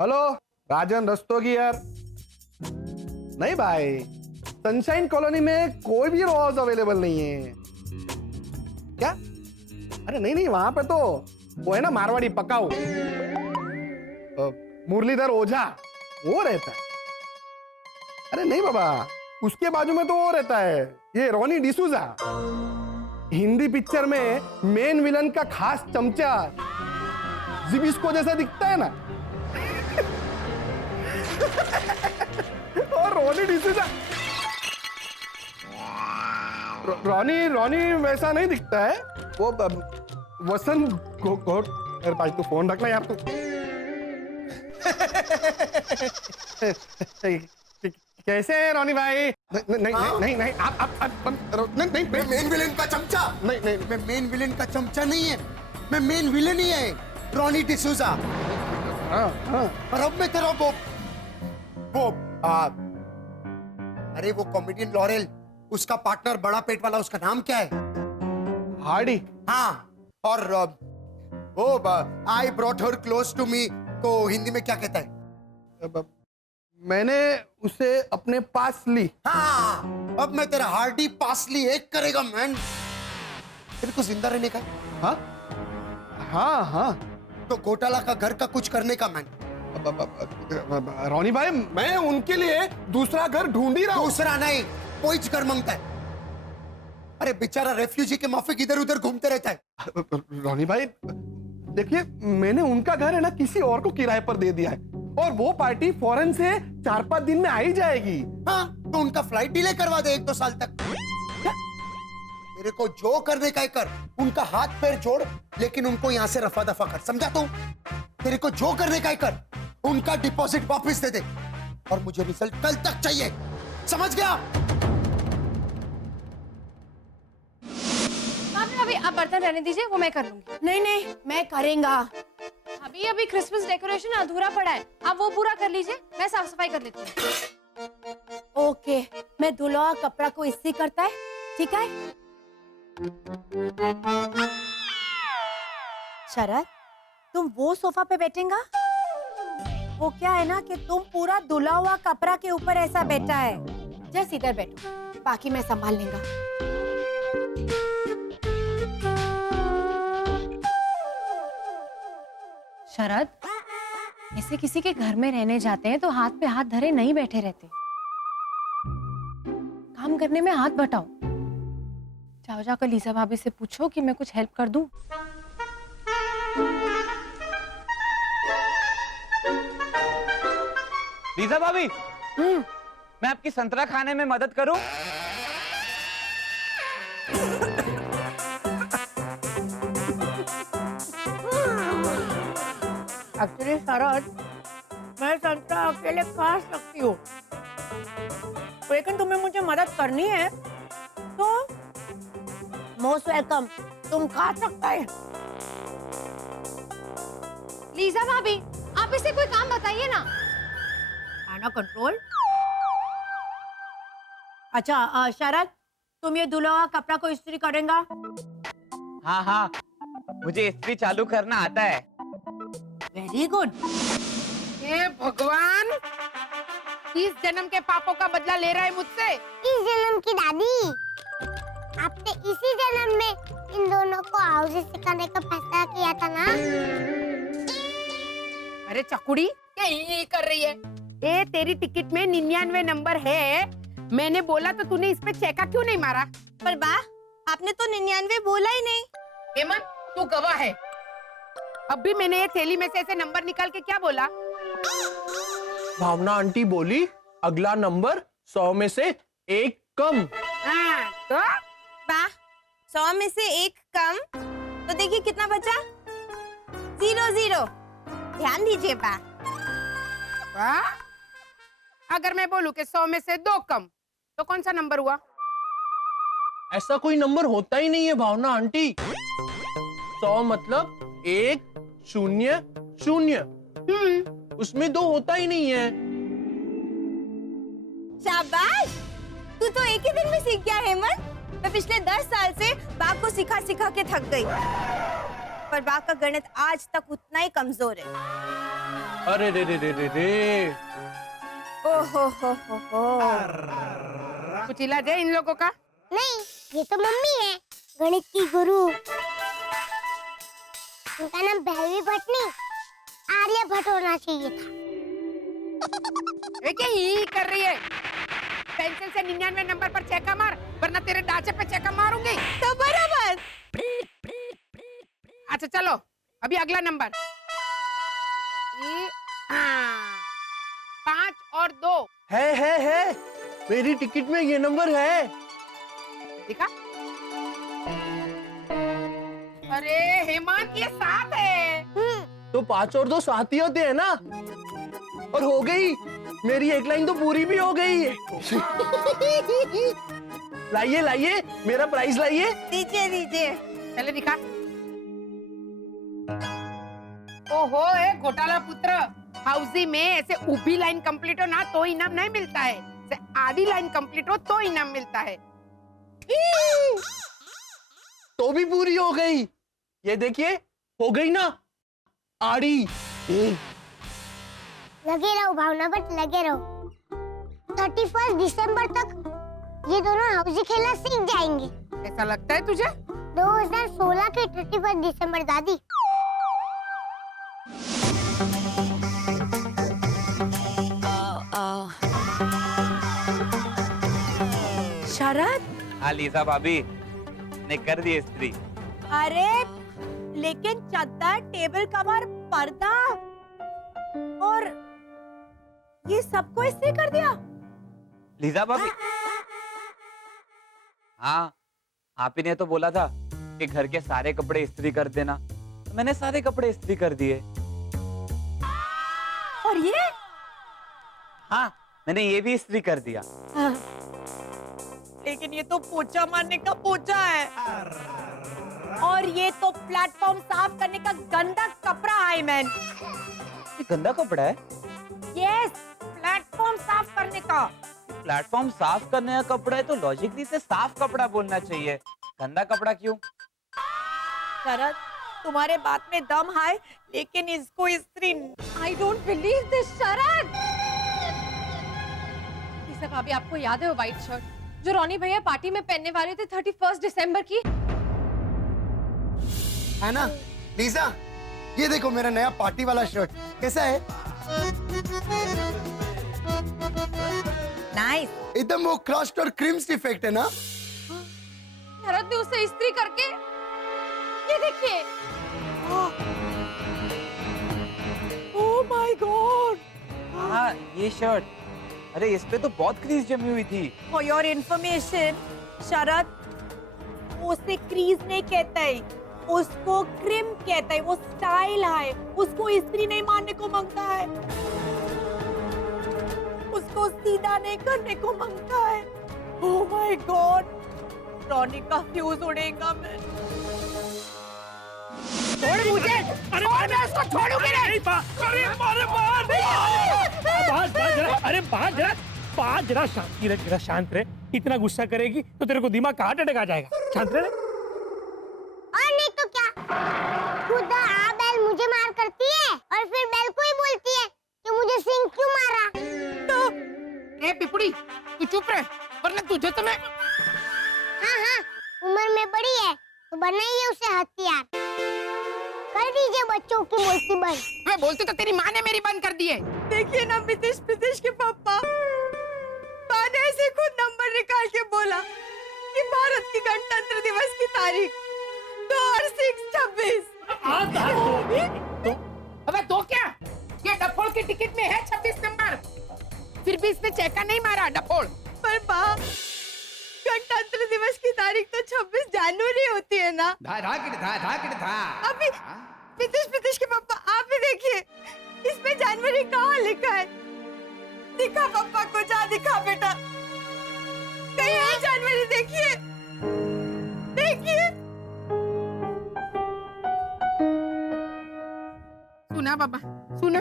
Hello राजन रस्तोगी यार। नहीं भाई, सनशाइन कॉलोनी में कोई भी रोज अवेलेबल नहीं है। क्या? अरे नहीं नहीं, वहां पे तो वो है ना मारवाड़ी पकाऊ, मुरलीधर ओझा, वो रहता है। अरे नहीं बाबा, उसके बाजू में तो वो रहता है, ये रोनी डिसूजा। हिंदी पिक्चर में मेन विलन का खास चमचा, जिबिस्को जैसा दिखता है ना। और रोनी डिसूजा, रोनी वैसा नहीं दिखता है वो। वसंत अरे भाई तू फोन रखना यार तू। कैसे है रोनी भाई? नहीं आप नहीं मैं मेन विलेन का चमचा नहीं मैं मेन विलेन का चमचा नहीं है, मैं मेन विलेन ही है, रॉनी डिसूजा। हाँ। और अब मैं तेरा अरे वो कॉमेडियन लॉरेल, उसका पार्टनर बड़ा पेट वाला, उसका नाम क्या है? हार्डी। हाँ, और वो I brought her close to me को हिंदी में क्या कहता है? मैंने उसे अपने पास ली। हाँ, अब मैं तेरा हार्डी पासली एक करेगा मैन। तेरे को जिंदा रहने का है? हाँ। तो घोटाला का घर का कुछ करने का मैन। रोनी भाई, मैं उनके लिए दूसरा घर ढूंढ ही रहा हूँ। दूसरा नहीं, कोई घर मांगता है। अरे बेचारा रेफ्यूजी के माफिक इधर उधर घूमते रहता है। रोनी भाई देखिए, मैंने उनका घर है ना किसी और को किराए पर दे दिया है, और वो पार्टी फॉरेन से 4-5 दिन में आ ही जाएगी। हाँ, तो उनका फ्लाइट डिले करवा दे 1-2 साल तक। तेरे को जो करने का है कर, उनका हाथ पैर जोड़, लेकिन उनको यहाँ से रफा दफा कर, समझा तू? तेरे को जो करने का है कर, उनका डिपॉजिट वापस दे दे, और मुझे रिजल्ट कल तक चाहिए, समझ गया? अभी आप बर्तन रहने दीजिए, वो मैं कर लूंगी। नहीं मैं करेंगा। अभी क्रिसमस डेकोरेशन अधूरा पड़ा है, आप वो पूरा कर लीजिए, मैं साफ सफाई कर लेती हूँ। ओके, मैं दुल्हा कपड़ा को इस्त्री करता है, ठीक है? शरद, तुम वो सोफा पे बैठेगा? वो क्या है ना कि तुम पूरा धुला हुआ कपड़ा के ऊपर ऐसा बैठा है। जस्ट इधर बैठो, बाकी मैं संभाल लेगा। शरद, ऐसे किसी के घर में रहने जाते हैं तो हाथ पे हाथ धरे नहीं बैठे रहते, काम करने में हाथ बटाओ। जाओ जाकर लीजा भाभी से पूछो कि मैं कुछ हेल्प कर दूं। लीजा भाभी, मैं आपकी संतरा खाने में मदद करूं? एक्चुअली शरद, मैं संतरा अकेले खा सकती हूँ, लेकिन तुम्हें मुझे मदद करनी है तो मोस्ट वेलकम, तुम खा सकता है। लीजा भाभी, आप इसे कोई काम बताइए ना। खाना कंट्रोल। अच्छा शरद, तुम ये धुला हुआ कपड़ा को इस्त्री करेगा? हाँ, मुझे इस्त्री चालू करना आता है। Very good. हे भगवान, इस जन्म के पापों का बदला ले रहा है मुझसे। इस जन्म की दादी, आपने इसी जन्म में इन दोनों को हाउस सिखाने का फैसला किया था ना? अरे चकुड़ी, क्या ये कर रही है? ए, तेरी टिकट में 99 नंबर है, मैंने बोला तो तूने इस पे चेका क्यों नहीं मारा? पर बा, आपने तो 99 बोला ही नहीं। हेमंत, तू गवाह है। अब भी मैंने ये थैली में से ऐसे नंबर निकाल के क्या बोला? भावना आंटी बोली अगला नंबर 100 में से 1 कम। हाँ, तो बा, 100 में से 1 कम, तो देखिए कितना बचा? 0 ध्यान दीजिए बा। वाह, अगर मैं बोलूं कि 100 में से 2 कम, तो कौन सा नंबर हुआ? ऐसा कोई नंबर होता ही नहीं है भावना आंटी। 100 मतलब 1 0 0, उसमें 2 होता ही नहीं है। शाबाश, तू तो एक ही दिन में सीख गया हेमंत। मैं पिछले 10 साल से बाग को सिखा सिखा के थक गई, पर बाग का गणित आज तक उतना ही कमजोर है। अरे रे रे रे रे रे। ओ हो कुछ इलाज है इन लोगों का? नहीं, ये तो मम्मी है, गणित की गुरु। उनका नाम भैरवी भट्ट नहीं, आर्य भट्ट होना चाहिए था। ये क्या ही कर रही है? पेंसिल से 99 नंबर पर चेका मार, वरना तेरे ढांचे पे चेका मारूंगी। तो बराबर। अच्छा चलो, अभी अगला नंबर। 5 और 2 है। मेरी टिकट में ये नंबर है। दिखा। अरे हेमंत, ये 7 है। तो 5 और 2 7 ही होते हैं ना। और हो गई, मेरी एक लाइन तो पूरी भी हो गई। लाइए लाइए, मेरा प्राइस लाइए। दीजिए। पहले दिखा। ओहो, ए घोटाला पुत्र, हाउसी में ऐसे ऊभी लाइन कंप्लीट हो ना तो इनाम नहीं मिलता है, ऐसे आधी लाइन कंप्लीट हो तो इनाम मिलता है। तो भी पूरी हो गई। ये देखिए, हो गई ना आड़ी। लगे रहो भावना भट्ट, लगे रहो। 31 दिसंबर तक ये दोनों हाउसी खेलना सीख जाएंगे। ऐसा लगता है तुझे? 2016 के 31 दिसंबर दादी। शरद, हाँ लीजा भाभी ने कर दी इस्त्री। अरे लेकिन चादर, टेबल कवर, पर्दा और ये सबको इस्त्री कर दिया? लीजा भाभी, हाँ आप ही ने तो बोला था कि घर के सारे कपड़े इस्त्री कर देना, तो मैंने सारे कपड़े इस्त्री कर दिए। और ये? हाँ, मैंने ये भी इस्त्री कर दिया। लेकिन ये तो पोछा मारने का पोछा है, और ये तो प्लेटफॉर्म साफ करने का गंदा कपड़ा है मैन। ये गंदा कपड़ा है? यस, प्लेटफॉर्म साफ करने का। प्लेटफॉर्म साफ करने का कपड़ा है तो लॉजिकली से साफ कपड़ा बोलना चाहिए, गंदा कपड़ा क्यों? शरद, तुम्हारे बात में दम है, लेकिन इसको इस्त्री। I don't believe this Sharad. Lisa भाभी, आपको याद है वो व्हाइट शर्ट जो रोनी भैया पार्टी में पहनने वाले थे 31 दिसंबर की? है ना लीजा, ये देखो मेरा नया पार्टी वाला शर्ट कैसा है? नाइस। एकदम वो क्रस्ट और क्रीम्स इफेक्ट है ना? शरद ने उसे इस्त्री करके, ये देखिए। Oh my God. हाँ ये शर्ट, अरे इस पे तो बहुत क्रीज जमी हुई थी। फॉर योर इंफॉर्मेशन शरद, उसे क्रीज नहीं कहता है, उसको क्रिम कहता है। वो स्टाइल है, उसको इस्त्री नहीं मारने को मांगता है, उसको सीधा नहीं करने को मांगता है। ओह माय गॉड, रॉनी का फ्यूज उड़ेगा। मैं छोड़ मुझे, छोड़, मैं उसको छोड़ूंगी नहीं। बात जरा शांति रख, जरा शांत रहे। इतना गुस्सा करेगी तो तेरे को दिमाग का हार्ट अटैक आ जाएगा। शांत रहे। और नहीं तो क्या, खुद आ बैल मुझे मार करती है और फिर बैल को ही बोलती है कि मुझे सिंह क्यों मारा। ए पिपड़ी, तू चुप रह, वरना तुझे तो मैं। हाँ, उम्र में बड़ी है तो बनाइए उसे हथियार, कर दीजिए बच्चों की बोलती बंद। मैं बोलती तो तेरी माँ ने मेरी बंद कर दी है। देखिए ना विदेश के पापा, माँ ने ऐसे खुद नंबर निकाल के बोला कि भारत की गणतंत्र दिवस की तारीख 2 और 6-26। अबे दो क्या? ये डफोल की टिकट में है 26 नंबर, फिर भी इसने चेका नहीं मारा डफोल। पर माँ, गणतंत्र दिवस की तारीख तो 26 जनवरी होती है ना। अभी विदेश के पापा, आप ही देखिए, इसमें जनवरी कहाँ लिखा है? दिखा पापा को, जा दिखा बेटा, कहीं है जनवरी? देखिए देखिए। सुना बाबा, सुना?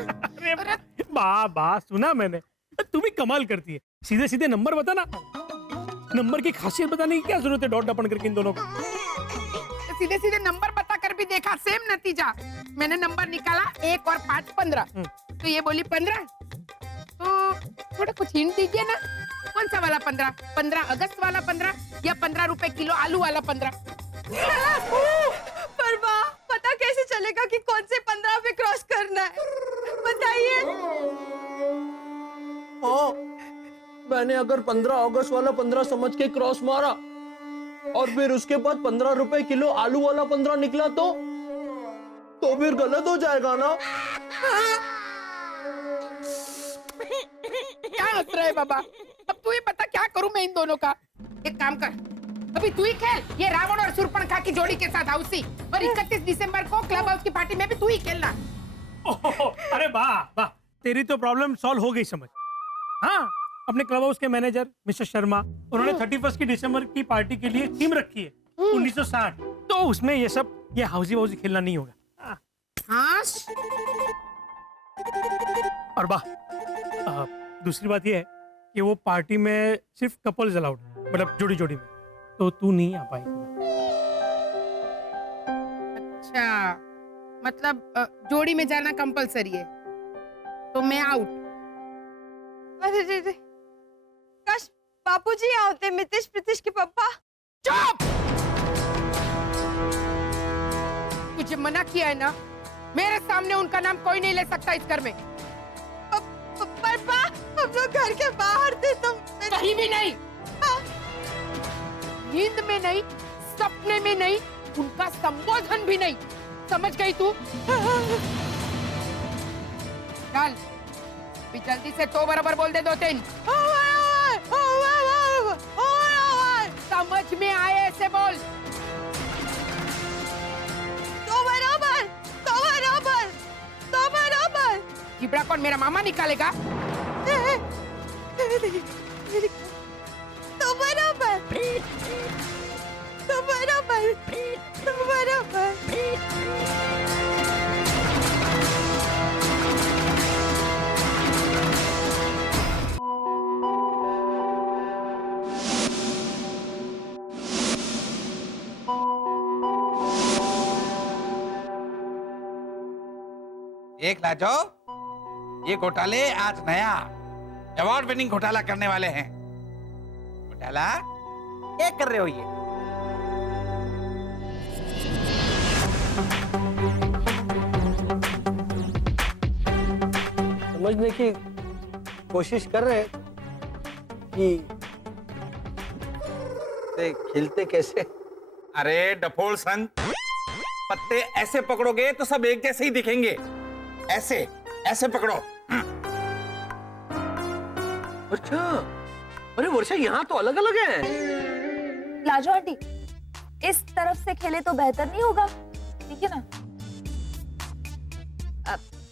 बा सुना मैंने। तू भी कमाल करती है, सीधे सीधे नंबर बता ना। नंबर की खासियत बताने की क्या जरूरत है डॉट डपन करके इन दोनों को? सीधे सीधे नंबर बता कर भी देखा, सेम नतीजा। मैंने नंबर निकाला 1 और 5 15, तो ये बोली 15, तो थोड़ा कुछ हिंट दीजिए ना, कौन सा वाला 15? 15 अगस्त वाला 15 या 15 रुपए किलो आलू वाला 15? पर वाह, पता कैसे चलेगा कि कौन से 15 पे क्रॉस करना है? बताइए। हाँ, मैंने अगर 15 अगस्त वाला 15 समझ के क्रॉस मारा और फिर उसके बाद 15 रुपए किलो आलू वाला 15 निकला तो फिर गलत हो जाएगा ना? क्या हंस रहा है बाबा? अब तू ही बता क्या करूं मैं इन दोनों का? एक काम कर, अभी तू ही खेल ये रावण और शूर्पणखा की जोड़ी के साथ हाउसी, और 31 दिसंबर को क्लब हाउस की पार्टी में भी तू ही खेलना। ओहो, अरे वाह वाह, तेरी तो प्रॉब्लम सॉल्व हो गई समझ। हाँ, अपने क्लब हाउस के मैनेजर मिस्टर शर्मा, उन्होंने 31 की दिसंबर की पार्टी के लिए थीम रखी है 1960, तो उसमें ये हाउसी वाउसी खेलना नहीं होगा। हाँ और वाह, दूसरी बात ये है कि वो पार्टी में सिर्फ कपल्स अलाउड, मतलब जोड़ी जोड़ी में, तो तू नहीं आ पाएगी। अच्छा, मतलब जोड़ी में जाना कंपलसरी है, तो मैं आउट। अरे रे रे, काश बापूजी होते, मितेश प्रीतिश के पापा। चुप! तुझे मना किया है ना, मेरे सामने उनका नाम कोई नहीं ले सकता इस घर में। पापा, हम लोग घर के बाहर थे, तो कहीं भी नहीं, नींद में नहीं, सपने में नहीं, उनका संबोधन भी नहीं, समझ गई तू? चल, अभी जल्दी से तो बराबर बोल दे 2-3। समझ में आए ऐसे बोल। तो बराबर, तो बराबर, तो बराबर। जिब्रा कौन, मेरा मामा निकालेगा? तो बराबर, तो बराबर, तो बराबर। एक लाजो, ये घोटाले आज नया अवार्ड विनिंग घोटाला करने वाले हैं। घोटाला क्या कर रहे हो ये? समझने की कोशिश कर रहे हैं कि ते खेलते कैसे। अरे डफोल संग, पत्ते ऐसे पकड़ोगे तो सब एक जैसे ही दिखेंगे। ऐसे ऐसे पकड़ो। अच्छा, अरे वर्षा, यहाँ तो अलग अलग है। लाजो आंटी, इस तरफ से खेले तो बेहतर नहीं होगा? ठीक है ना?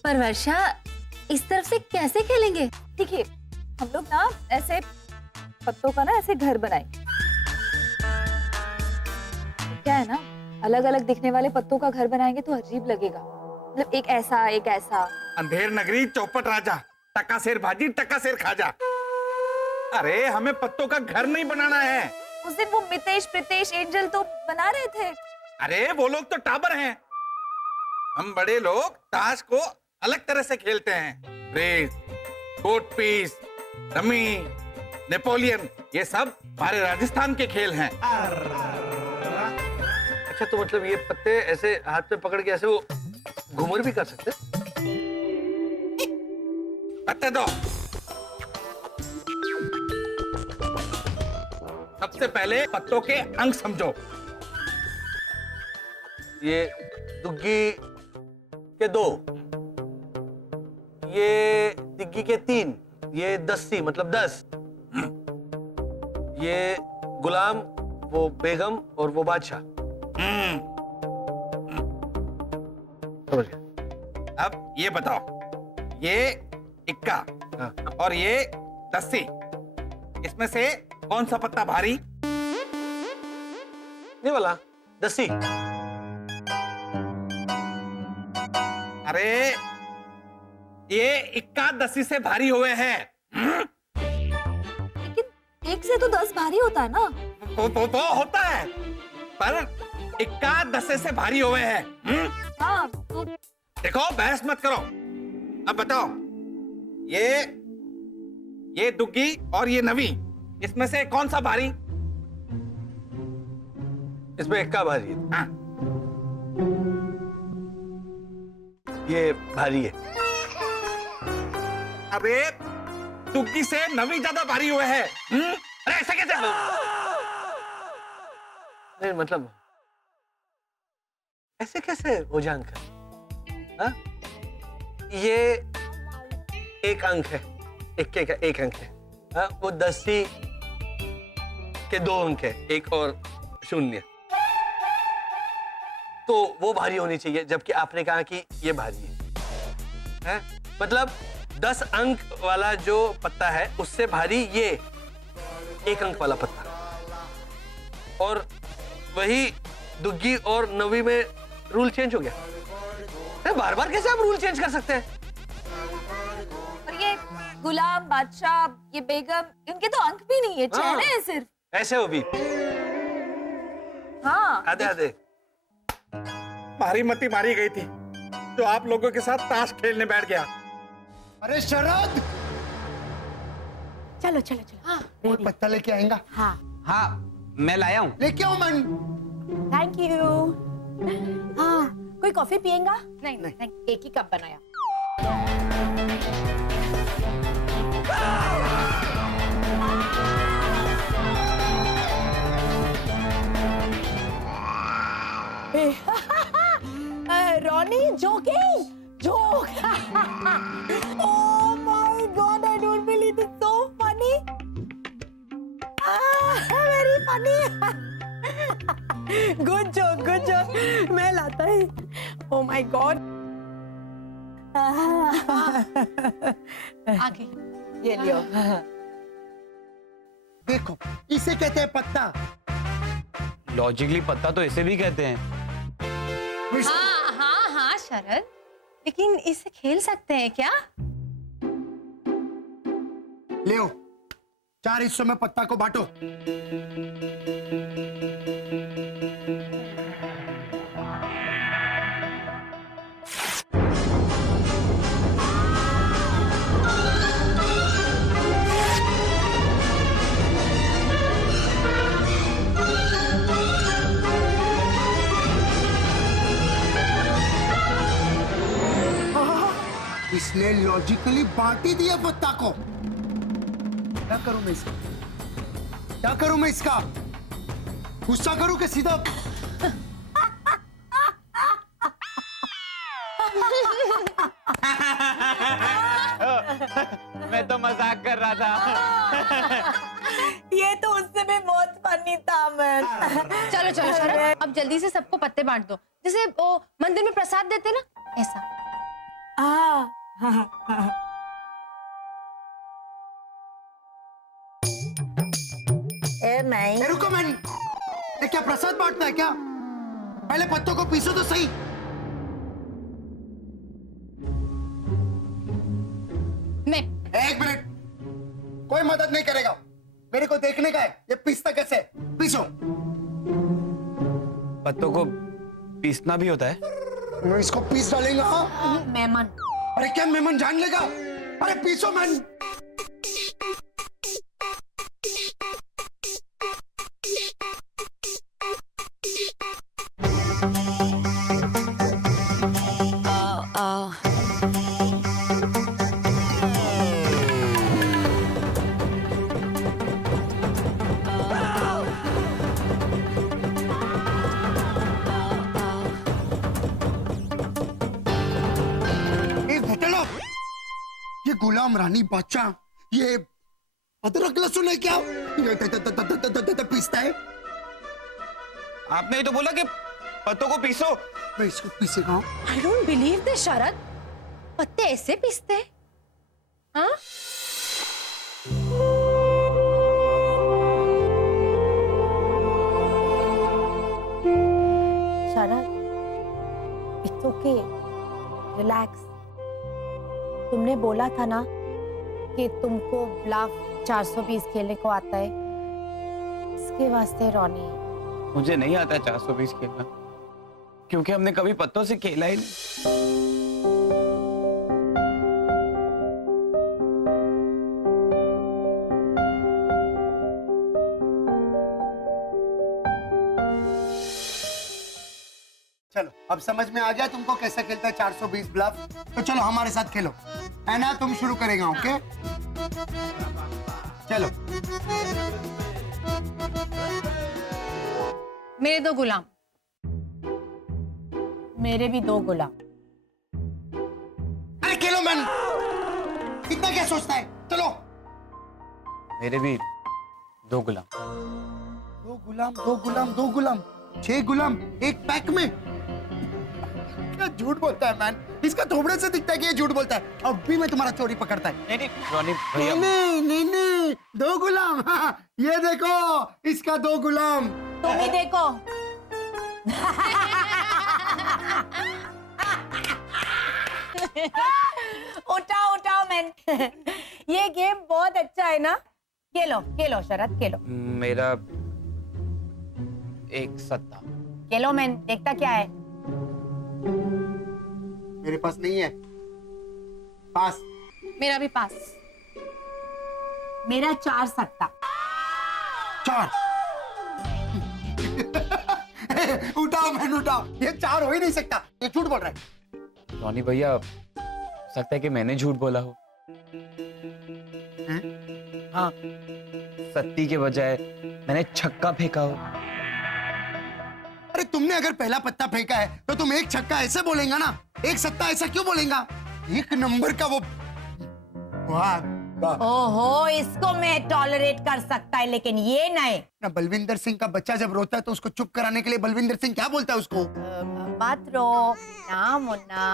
पर वर्षा, इस तरफ से कैसे खेलेंगे? ठीक है, हम लोग ना ऐसे पत्तों का ना ऐसे घर बनाए। क्या है ना, अलग अलग दिखने वाले पत्तों का घर बनाएंगे तो अजीब लगेगा, मतलब एक ऐसा एक ऐसा। अंधेर नगरी चौपट राजा, टका शेर भाजी टका शेर खाजा। अरे हमें पत्तों का घर नहीं बनाना है। उस दिन वो मितेश प्रीतेश एंजल तो बना रहे थे। अरे वो लोग तो टाबर हैं, हम बड़े लोग ताश को अलग तरह से खेलते हैं। Race, court piece, rummy, Napoleon, ये सब हमारे राजस्थान के खेल हैं। अच्छा, तो मतलब ये पत्ते ऐसे हाथ पे पकड़ के ऐसे वो घूमर भी कर सकते? पत्ते दो। सबसे पहले पत्तों के अंग समझो। ये दुग्गी के 2, ये दिग्गी के 3, ये दस्ती मतलब 10, ये गुलाम, वो बेगम और वो बादशाह। समझ गया। अब ये बताओ, ये इक्का हाँ। और ये दस्ती, इसमें से कौन सा पत्ता भारी? ये वाला दस्ती। अरे ये इक्का दस्ती से भारी हुए हैं। लेकिन एक से तो 10 भारी होता है ना? तो होता है, पर इक्का 10 से भारी हुए हैं। हाँ, तो देखो, बहस मत करो। अब बताओ, ये दुग्गी और ये नवी, इसमें से कौन सा भारी? इसमें एक्का भारी है। हाँ। ये भारी है। अरे दुग्गी से नवी ज्यादा भारी हुए है। अरे ऐसा कैसे? नहीं मतलब ऐसे कैसे हो जाए अंकल? हाँ? ये एक अंक है, इक्के का एक अंक है। हाँ? वो 10 के 2 अंक है, एक और 0। तो वो भारी होनी चाहिए, जबकि आपने कहा कि ये भारी है? मतलब 10 अंक वाला जो पत्ता है उससे भारी ये 1 अंक वाला पत्ता। और वही दुग्गी और नवी में रूल चेंज हो गया। बार बार कैसे आप रूल चेंज कर सकते हैं? और ये गुलाम बादशाह, ये बेगम, इनके तो अंक भी नहीं है, चेहरे हैं सिर्फ। ऐसे हो भी। हाँ आधे आधे। मारी मती मारी गई थी जो आप लोगों के साथ ताश खेलने बैठ गया। अरे शरद, चलो चलो चलो। हाँ कोई पत्ता लेके आएगा? हाँ हाँ मैं लाया हूँ। लेके आओ मन। Thank you. हाँ कोई कॉफी पिएगा? नहीं नहीं, एक ही कप बनाया। Ronnie, joking, joke. Oh my God, I don't believe it's so funny. Very funny. Good joke, good joke. मैं लाता है. Oh my God. आगे ये लियो. देखो, इसे कहते हैं पत्ता। लॉजिकली पत्ता तो इसे भी कहते हैं। हाँ हाँ हाँ शरद, लेकिन इसे खेल सकते हैं क्या? ले 4 हिस्सों में पत्ता को बांटो। इसने लॉजिकली बांट ही दिया पत्ता को। क्या करूं मैं इसका? क्या करूं मैं इसका? गुस्सा करूं कि सीधा? मैं तो मजाक कर रहा था। ये तो उससे भी बहुत फनी था मैं। चलो चलो शरद, अब जल्दी से सबको पत्ते बांट दो, जैसे वो मंदिर में प्रसाद देते ना, ऐसा। नहीं रुको मैन, ये क्या प्रसाद बांटना है क्या? पहले पत्तों को पीसो तो सही। मैं 1 मिनट, कोई मदद नहीं करेगा। मेरे को देखने का है ये पीसता कैसे है। पीसो। पत्तों को पीसना भी होता है? मैं इसको पीस डालेंगे। हाँ मेमन। अरे क्या मेमन जान लेगा? अरे पीसो मैन। ये गुलाम रानी बादशाह, ये अदरक लहसुन है क्या? पीसता है। आपने ही तो बोला कि पत्तों को पीसो। मैं इसको पीसेगा। I don't believe this शरद, पत्ते ऐसे पीसते हैं? हाँ? शरद, it's okay, relax. तुमने बोला था ना कि तुमको ब्लफ 420 खेलने को आता है, इसके वास्ते रॉनी। मुझे नहीं आता 420 खेलना, क्योंकि हमने कभी पत्तों से खेला ही नहीं। अब समझ में आ गया तुमको कैसे खेलता है 420 ब्लफ? तो चलो हमारे साथ खेलो, है ना? तुम शुरू करेगा, ओके? चलो। मेरे 2 गुलाम। मेरे भी 2 गुलाम। अरे खेलो मैन, इतना क्या सोचता है? चलो। मेरे भी 2 गुलाम। 2 गुलाम, 2 गुलाम, 2 गुलाम, 6 गुलाम एक पैक में। क्या झूठ बोलता है मैन, इसका थोबड़े से दिखता है कि ये झूठ बोलता है। अब भी मैं तुम्हारा चोरी पकड़ता है। नहीं रॉनी भैया, नहीं 2 गुलाम। हाँ, ये देखो इसका 2 गुलाम। तुम भी देखो। उठाओ उठाओ मैन। ये गेम बहुत अच्छा है ना? खेलो खेलो शरद, खेलो। मेरा एक सत्ता। खेलो मैन, देखता क्या है। मेरे पास नहीं है। पास। मेरा भी पास। मेरा 4 सत्ता। 4। उठाओ मैन उठाओ, ये 4 हो ही नहीं सकता, ये झूठ बोल रहा है। रॉनी भैया, हो सकता है कि मैंने झूठ बोला हो। हाँ, सत्ती के बजाय मैंने छक्का फेंका हो। अरे तुमने अगर पहला पत्ता फेंका है तो तुम एक छक्का ऐसे बोलेगा ना, एक सत्ता ऐसा क्यों बोलेगा? 1 नंबर का वो। वाह वाह। ओहो, इसको मैं टॉलरेट कर सकता है, लेकिन ये नहीं। ना बलविंदर सिंह का बच्चा जब रोता है तो उसको चुप कराने के लिए बलविंदर सिंह क्या बोलता है उसको? मत रो ना मुन्ना,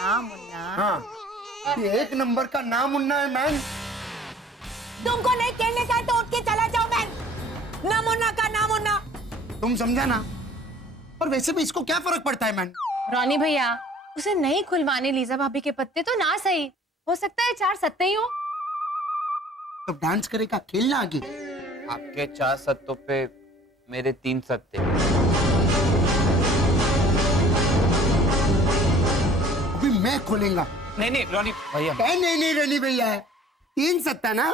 ना मुन्ना। हाँ, ये 1 नंबर का ना मुन्ना है मैन। तुमको नहीं खेलने का है तो उठ के चला जाओ मैन। ना मुन्ना का ना मुन्ना। तुम समझा ना? और वैसे भी इसको क्या फर्क पड़ता है मैन? रॉनी भैया, उसे नहीं खुलवाने लीजा भाभी के पत्ते तो ना सही, हो सकता है 4 सत्ते ही हो। तो डांस करेगा, खेलना आगे। आपके 4 सत्तों पे मेरे 3 सत्ते। अभी मैं खोलेगा। नहीं रॉनी भैया। नहीं रनी भैया है, 3 सत्ता ना।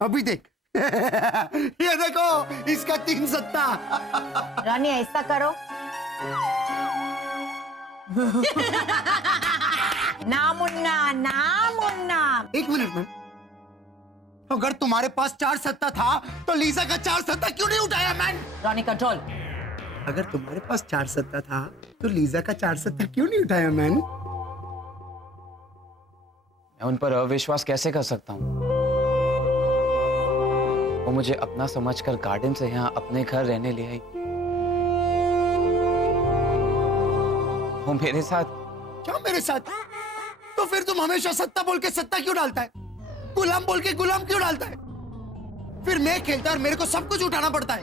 अभी देख। ये देखो इसका 3 सत्ता। रानी ऐसा करो। ना मुन्ना, ना मुन्ना। 1 मिनट में, अगर तुम्हारे पास 4 सत्ता था तो लीजा का 4 सत्ता क्यों नहीं उठाया मैन? रानी कंट्रोल। अगर तुम्हारे पास 4 सत्ता था तो लीजा का 4 सत्ता क्यों नहीं उठाया मैन? मैं उन पर अविश्वास कैसे कर सकता हूँ? वो मुझे अपना समझकर गार्डन से यहाँ अपने घर रहने ले आई। वो मेरे साथ। क्या मेरे साथ? तो फिर तुम हमेशा सत्ता बोल के सत्ता क्यों डालता है? गुलाम बोल के गुलाम क्यों डालता है? फिर मैं खेलता और मेरे को सब कुछ उठाना पड़ता है।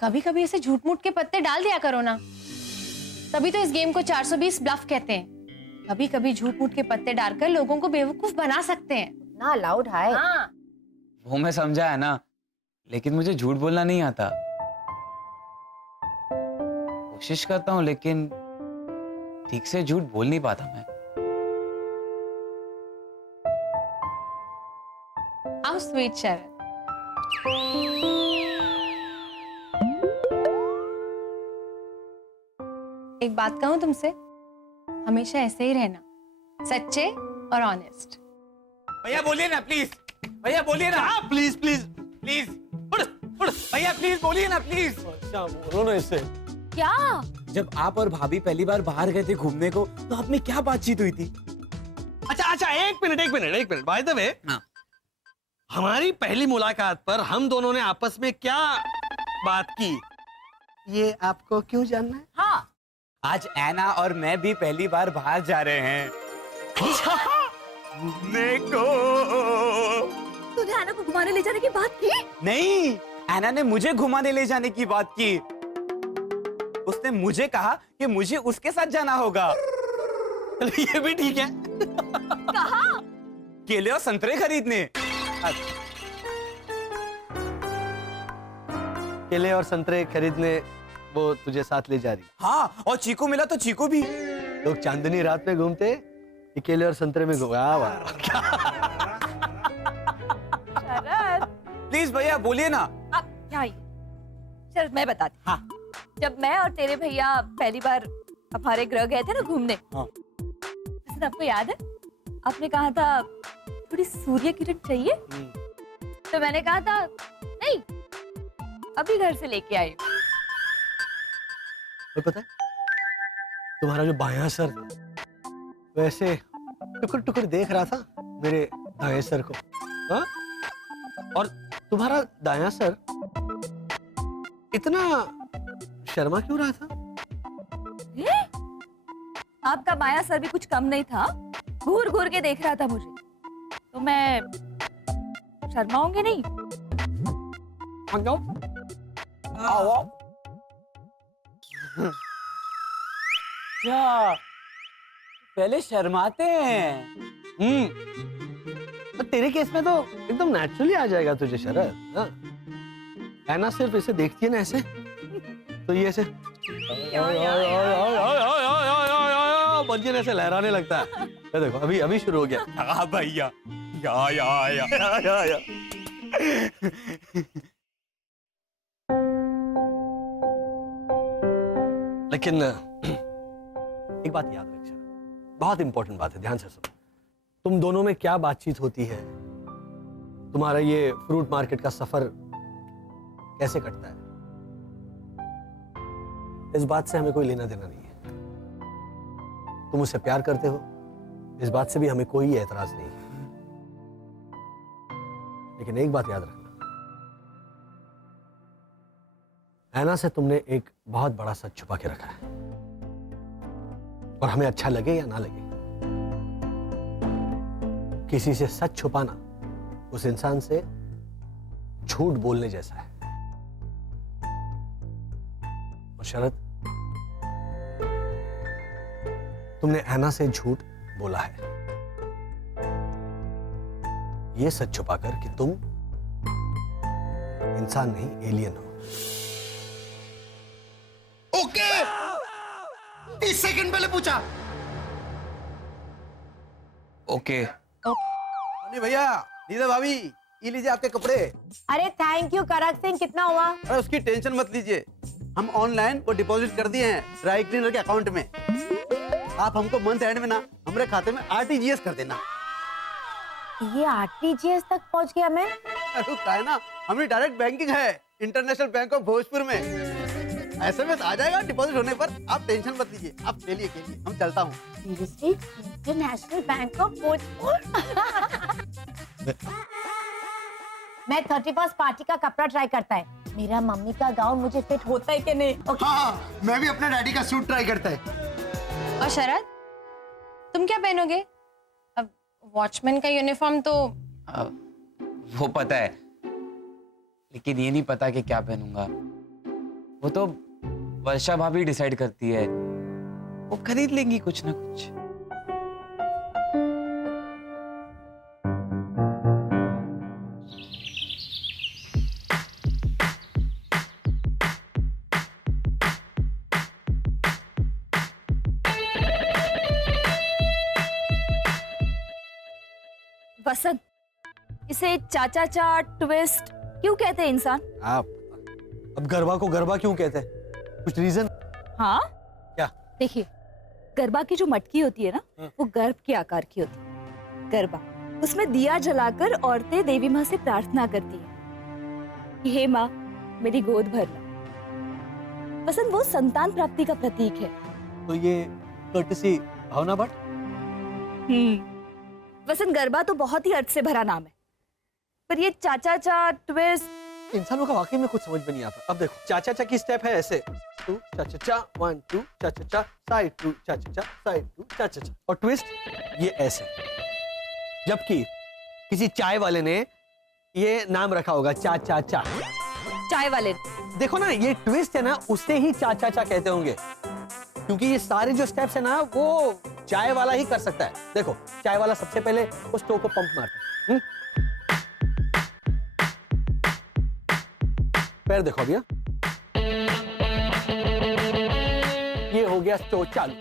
कभी कभी ऐसे झूठ मूठ के पत्ते डाल दिया करो ना, तभी तो इस गेम को 420 ब्लफ कहते हैं। कभी कभी झूठ मूठ के पत्ते डालकर लोगों को बेवकूफ बना सकते हैं। ना लाउड है। हाँ। वो मैं समझा है ना, लेकिन मुझे झूठ बोलना नहीं आता। कोशिश करता हूँ लेकिन ठीक से झूठ बोल नहीं पाता मैं। हाउ स्वीट शरद। एक बात कहूं तुमसे, हमेशा ऐसे ही रहना, सच्चे और ऑनेस्ट। भैया बोलिए ना प्लीज, भैया बोलिए ना। प्लीज प्लीज प्लीज भैया प्लीज बोलिए ना प्लीज। अच्छा बोलो ना इससे। क्या? जब आप और भाभी पहली बार बाहर गए थे घूमने को तो आप में क्या बातचीत हुई थी? अच्छा एक मिनट बाय द वे, हमारी पहली मुलाकात पर हम दोनों ने आपस में क्या बात की, ये आपको क्यों जानना है? हाँ। आज ऐना और मैं भी पहली बार बाहर जा रहे हैं घूमने को। तूने ऐना को घुमाने ले जाने की बात की? नहीं, ऐना ने मुझे घुमाने ले जाने की बात की। उसने मुझे कहा कि मुझे उसके साथ जाना होगा। ये भी ठीक है। कहाँ? केले और संतरे खरीदने। केले और संतरे खरीदने वो तुझे साथ ले जा रही। हाँ, और चीकू मिला तो चीकू भी। लोग चांदनी रात में घूमते, ये केले और संतरे में घूमा। शरद, प्लीज भैया बोलिए ना। शरद मैं बताती। हाँ। जब मैं और तेरे भैया पहली बार हमारे ग्रह गए थे ना घूमने, हाँ। वैसे आपको याद है आपने कहा था थोड़ी सूर्य किरण चाहिए, तो मैंने कहा था नहीं, अभी घर से लेके आई हूँ। और पता है तुम्हारा जो बायां सर वैसे टुकुर टुकुर देख रहा था मेरे दाएं सर को, हाँ? और तुम्हारा दायां सर इतना शर्मा क्यों रहा था? आपका बायां सर भी कुछ कम नहीं था, घूर घूर के देख रहा था मुझे, तो मैं शर्माऊंगी नहीं। आओ। क्या पहले शर्माते हैं? तो तेरे केस में तो एकदम नेचुरली आ जाएगा तुझे शरद, हाँ? ऐना सिर्फ इसे देखती है ना ऐसे, तो ये ऐसे बंजन ऐसे लहराने लगता है। ये देखो अभी शुरू हो गया। हाँ भैया, या। लेकिन एक बात याद रख शरद, बहुत इंपॉर्टेंट बात है, ध्यान से सुनो। तुम दोनों में क्या बातचीत होती है, तुम्हारा ये फ्रूट मार्केट का सफर कैसे कटता है, इस बात से हमें कोई लेना देना नहीं है। तुम उससे प्यार करते हो, इस बात से भी हमें कोई एतराज नहीं है। लेकिन एक बात याद रखना, ऐना से तुमने एक बहुत बड़ा सच छुपा के रखा है, और हमें अच्छा लगे या ना लगे, किसी से सच छुपाना उस इंसान से झूठ बोलने जैसा है। और शरद, तुमने ऐना से झूठ बोला है, यह सच छुपाकर कि तुम इंसान नहीं एलियन हो। ओके, 30 सेकंड पहले पूछा। ओके। अरे भैया, नीता भाभी, ये लीजिए आपके कपड़े। अरे थैंक यू करक सिंह, कितना हुआ? अरे उसकी टेंशन मत लीजिए, हम ऑनलाइन वो डिपॉजिट कर दिए हैं ड्राई क्लीनर के अकाउंट में। आप हमको मंथ एंड में ना हमारे खाते में RTGS कर देना। ये RTGS तक पहुंच गया मैं? अरे क्या है ना, हमारी डायरेक्ट बैंकिंग है इंटरनेशनल बैंक ऑफ भोजपुर में। SMS आ जाएगा डिपॉजिट होने पर, आप टेंशन मत लीजिए। आप खेलिए हम चलता हूँ। Seriously? International bank of Bhojpur? मैं 31st पार्टी का कपड़ा ट्राई करता है, मेरा मम्मी का गाउन मुझे फिट होता है कि नहीं? Okay. हाँ, मैं भी अपने डैडी का सूट ट्राई करता है। और शरद, तुम क्या पहनोगे? अब वॉचमैन का यूनिफॉर्म तो वो पता है, लेकिन ये नहीं पता कि क्या पहनूंगा। वो तो वर्षा भाभी डिसाइड करती है, वो खरीद लेंगी कुछ ना कुछ। वसंत, इसे चाचा चा ट्विस्ट क्यों कहते हैं इंसान? आप अब गरबा को गरबा क्यों कहते हैं? कुछ रीजन? हाँ, क्या? देखिए, गरबा की जो मटकी होती है ना, वो गर्भ के आकार की होती है। गरबा, उसमें दिया जलाकर औरतें देवी माँ से प्रार्थना करती है कि हे माँ, मेरी गोद भरना। वसंत, वो संतान प्राप्ति का प्रतीक है। तो ये कर्टसी भावना भट्ट? वसंत, गरबा तो बहुत ही अर्थ से भरा नाम है, पर ये चाचा चा ट्विस्ट इंसानों का वाकई में कुछ समझ में नहीं आता। अब देखो, चाचा चा की स्टेप है ऐसे, 2 चाचा चा, 1 2 चाचा चा, साइड 2 चाचा चा, साइड 2 चाचा चा, और ट्विस्ट ये ऐसे। जबकि किसी चाय वाले ने ये नाम रखा होगा, चा चा चा। चाय वाले, देखो ना, ये ट्विस्ट है ना, उससे ही चा चा चा कहते होंगे, क्योंकि ये सारे जो स्टेप्स है ना, वो चाय वाला ही कर सकता है। देखो, चाय वाला सबसे पहले उस स्टोव को पंप मारता है। पैर देखो भैया, ये हो गया स्टोव चालू।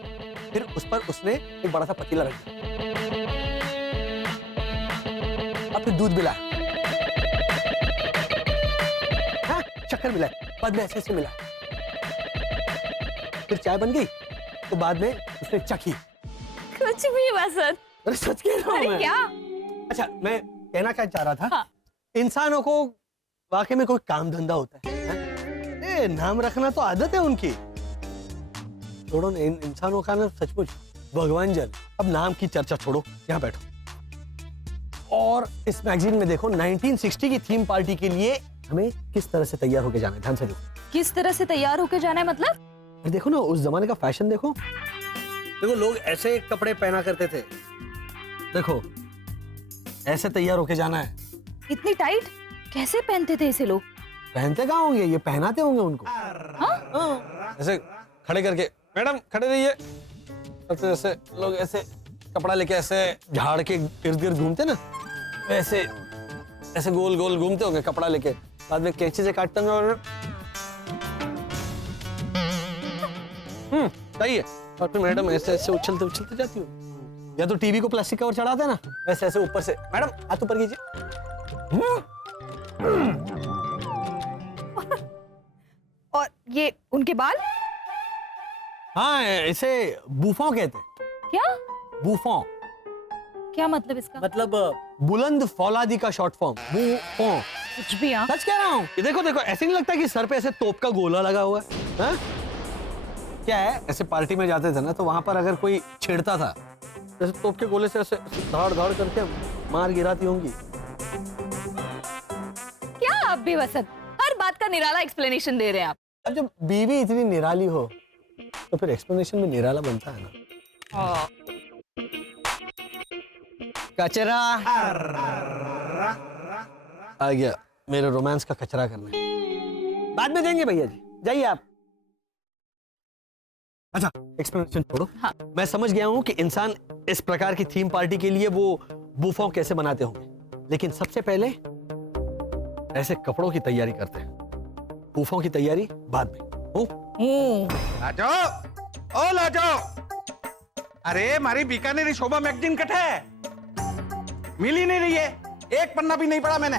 फिर उस पर उसने एक बड़ा सा पतीला रख दिया, अब फिर दूध मिला, हाँ, शक्कर मिला, बाद में ऐसे मिला, फिर चाय बन गई तो बाद में उसने चखी। कुछ भी वसंत। अरे सच कह रहा हूँ अरे मैं। क्या? अच्छा मैं कहना क्या चाह रहा था, हाँ। इंसानों को वाकई में कोई काम धंधा होता है, हैं? ए, नाम रखना तो आदत है उनकी। छोड़ो ना, इन इंसानों का ना सचमुच भगवान जल। अब नाम की चर्चा छोड़ो, यहाँ बैठो। और इस मैगजीन में देखो 1960 की थीम पार्टी के लिए हमें किस तरह से तैयार होके जाना है, ध्यान से देखो। किस तरह से तैयार होके जाना है मतलब? अरे देखो ना, उस जमाने का फैशन देखो। देखो लोग ऐसे कपड़े पहना करते थे, देखो ऐसे तैयार होके जाना है। इतनी टाइट कैसे पहनते थे इसे लोग? पहनते कहाँ होंगे, ये पहनाते होंगे उनको। हाँ? ऐसे खड़े करके, मैडम खड़े रहिए। ऐसे ऐसे लोग ऐसे कपड़ा लेके ऐसे झाड़ के इर्द गिर्द घूमते ना, ऐसे ऐसे गोल गोल घूमते होंगे कपड़ा लेके, बाद में कैंची से काटते होंगे और सही है। और फिर मैडम ऐसे ऐसे उछलते उछलते जाती हो, या तो टीवी को प्लास्टिक कवर चढ़ाते ना, वैसे ऐसे ऊपर से, मैडम हाथ ऊपर कीजिए। और ये उनके बाल? हाँ, इसे बूफों कहते हैं। क्या? बूफों क्या मतलब इसका? मतलब बुलंद फौलादी का शॉर्ट फॉर्म, बूफों। कुछ भी। हाँ, सच कह रहा हूँ। ये देखो देखो, ऐसे नहीं लगता कि सर पे ऐसे तोप का गोला लगा हुआ है, हाँ? क्या है, ऐसे पार्टी में जाते थे ना, तो वहां पर अगर कोई छेड़ता था, जैसे तोप के गोले से ऐसे धाड़ धाड़ करके मार गिराती होंगी। क्या आप भी वसंत हर बात का निराला एक्सप्लेनेशन दे रहे हैं आप? अब जब बीवी इतनी निराली हो तो फिर एक्सप्लेनेशन में निराला बनता है ना। कचरा आ गया, मेरे रोमांस का कचरा करना है। बाद में देंगे भैया जी, जाइए आप। अच्छा एक्सप्लेनेशन छोड़ो। हाँ। मैं समझ गया हूं कि इंसान इस प्रकार की थीम पार्टी के लिए वो बूफों कैसे बनाते होंगे, लेकिन सबसे पहले ऐसे कपड़ों की तैयारी करते हैं, बूफों की तैयारी बाद में। लाजो, ओ लाजो, अरे मारी बीकानेरी शोभा मैगजीन कट है, मिल ही नहीं रही है, एक पन्ना भी नहीं पढ़ा मैंने।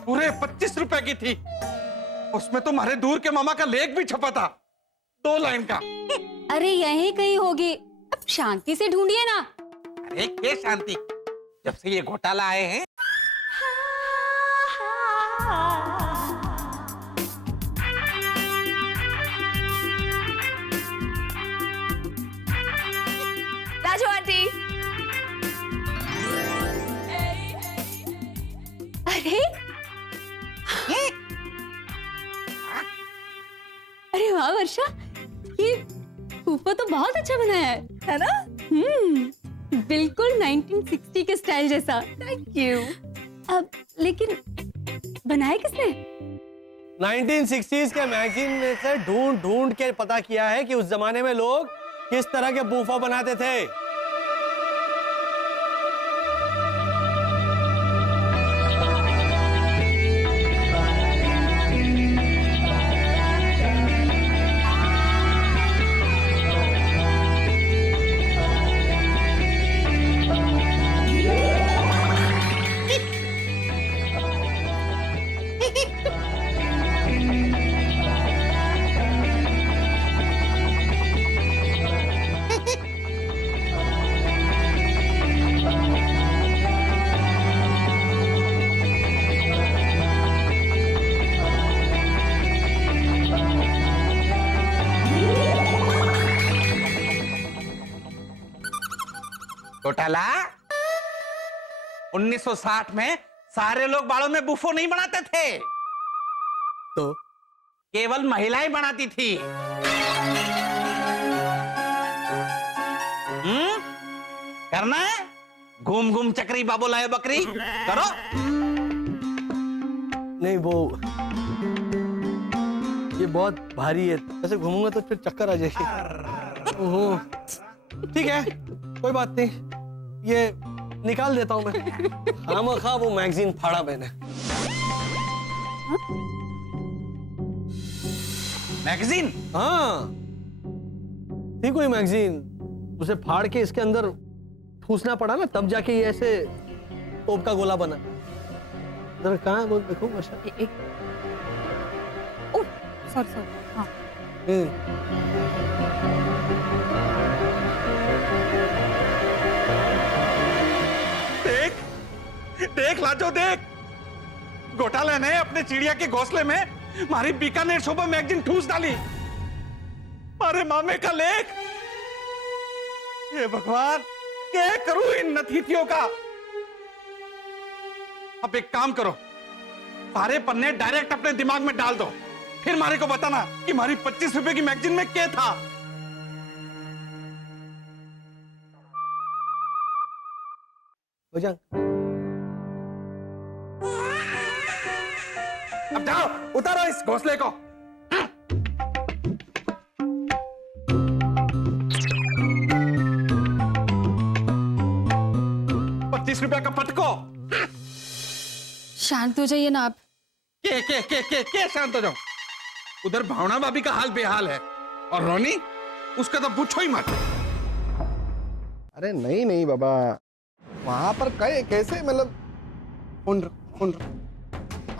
पूरे 25 रुपए की थी, उसमें तो हमारे दूर के मामा का लेख भी छपा था, 2 लाइन का। अरे यहीं कहीं होगी, अब शांति से ढूंढिए ना। अरे क्या शांति, जब से ये घोटाला आए हैं। राजू आंटी। अरे अरे वाह वर्षा, ये ऊपर तो बहुत अच्छा बनाया है ना? बिल्कुल 1960 के स्टाइल जैसा। Thank you. अब लेकिन बनाया किसने? 1960s के मैगजीन में से ढूंढ ढूंढ के पता किया है कि उस जमाने में लोग किस तरह के बूफा बनाते थे। घोटाला 1960 में सारे लोग बालों में बुफो नहीं बनाते थे, तो केवल महिलाएं बनाती थी। करना है, घूम घूम चक्री बाबू लाए बकरी करो। नहीं, वो ये बहुत भारी है, ऐसे घूमूंगा तो फिर चक्कर आ जाएगी। ओहो, ठीक है कोई बात नहीं, ये निकाल देता हूं मैं। खामखा वो मैगजीन फाड़ा मैंने। मैगजीन? हाँ, थी कोई मैगजीन, उसे फाड़ के इसके अंदर ठूसना पड़ा ना, तब जाके ये ऐसे तोप का गोला बना। जरा कहाँ है वो देखो वर्षा। सॉरी हाँ। देख देख लाजो देख, घोटाले ने अपने चिड़िया के घोंसले में हमारी बीकानेर शोभा मैगजीन ठूस डाली। अरे मामे का लेख, ये भगवान क्या करूं इन नतीतियों का। अब एक काम करो, सारे पन्ने डायरेक्ट अपने दिमाग में डाल दो, फिर मारे को बताना कि हमारी 25 रुपए की मैगजीन में क्या था। भुजंग, अब जाओ उतारो इस घोंसले को। 25 रुपए का पटको। शांत हो जाइए ना आप। के शांत हो जाओ। उधर भावना भाभी का हाल बेहाल है, और रोनी उसका तो पूछो ही मत। अरे नहीं नहीं बाबा, वहां पर कैसे मतलब फोन रख।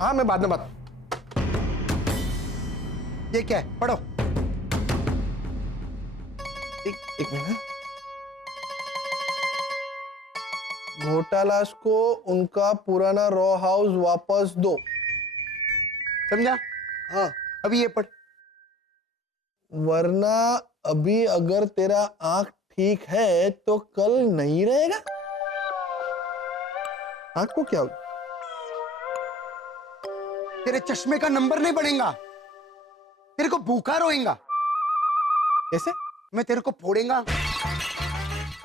हाँ मैं बाद में बात। ये क्या है, पढ़ो। एक मिनट। घोटालास को उनका पुराना रॉ हाउस वापस दो। समझा? हाँ, अभी ये पढ़। वरना अभी अगर तेरा आंख ठीक है तो कल नहीं रहेगा। आंख को क्या हो? तेरे चश्मे का नंबर नहीं बढ़ेगा, तेरे को भूखा रोएगा। कैसे? मैं तेरे को फोड़ेगा,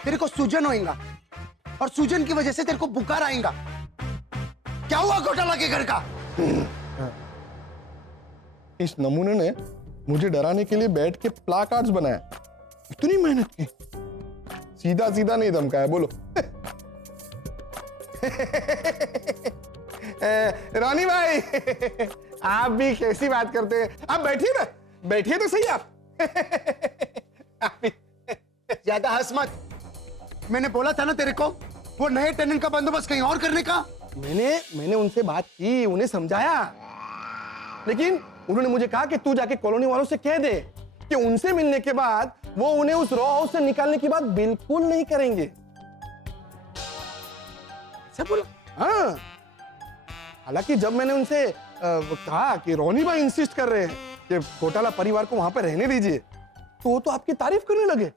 तेरे को सूजन होएगा, और सूजन की वजह से तेरे को बुखार आएगा। क्या हुआ घोटाला के घर का? इस नमूने ने मुझे डराने के लिए बैठ के प्लाकार्ड्स बनाया। इतनी मेहनत की, सीधा सीधा नहीं धमकाया। बोलो। रानी भाई, आप भी कैसी बात करते हैं? आप बैठिए ना, बैठिए तो सही आप। ज्यादा हंस मत। मैंने बोला था ना तेरे को, वो नए टेनेंट का बंदोबस्त कहीं और करने का। मैंने उनसे बात की, उन्हें समझाया, लेकिन उन्होंने मुझे कहा कि तू जाके कॉलोनी वालों से कह दे कि उनसे मिलने के बाद वो उन्हें उस रॉ हाउस से निकालने की बात बिल्कुल नहीं करेंगे। ऐसा बोला? हाँ। हालांकि जब मैंने उनसे कहा कि रोनी भाई इंसिस्ट कर रहे हैं कि घोटाला परिवार को वहां पर रहने दीजिए, तो वो तो आपकी तारीफ करने लगे।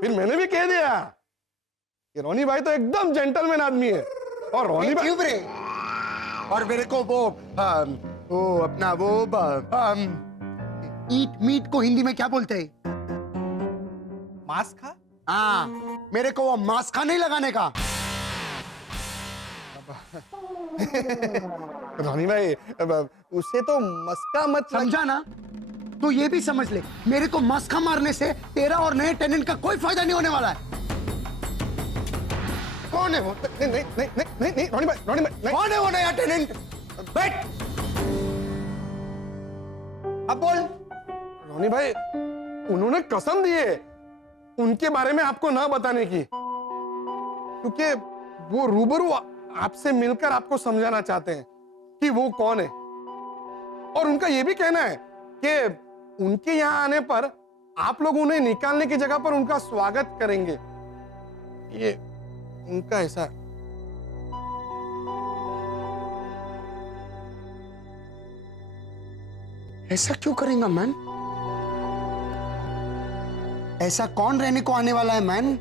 फिर मैंने भी कह दिया कि रोनी भाई तो एकदम जेंटलमैन आदमी है, और रोनी भाई क्यों रे? और मेरे को वो अपना वो ईट मीट को हिंदी में क्या बोलते हैं? मांस खा। हाँ, मेरे को वो मांस खा नहीं लगाने का। रोनी भाई, उसे तो मस्का मत समझा ना? तो ये भी समझ ले, मेरे को मस्का मारने से तेरा और नए टेनेंट का कोई फायदा नहीं होने वाला है। कौन है वो? नहीं नहीं नहीं नहीं नहीं रोनी भाई, रोनी भाई नहीं। कौन है वो नया टेनेंट? बैठ। अब बोल। रोनी भाई, उन्होंने कसम दी है उनके बारे में आपको ना बताने की, क्योंकि वो रूबरू आपसे मिलकर आपको समझाना चाहते हैं कि वो कौन है। और उनका यह भी कहना है कि उनके यहां आने पर आप लोग उन्हें निकालने की जगह पर उनका स्वागत करेंगे। ये उनका ऐसा। ऐसा क्यों करेगा मैन? ऐसा कौन रहने को आने वाला है मैन?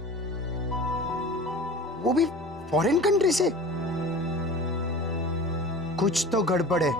वो भी फॉरेन कंट्री से। कुछ तो गड़बड़ है।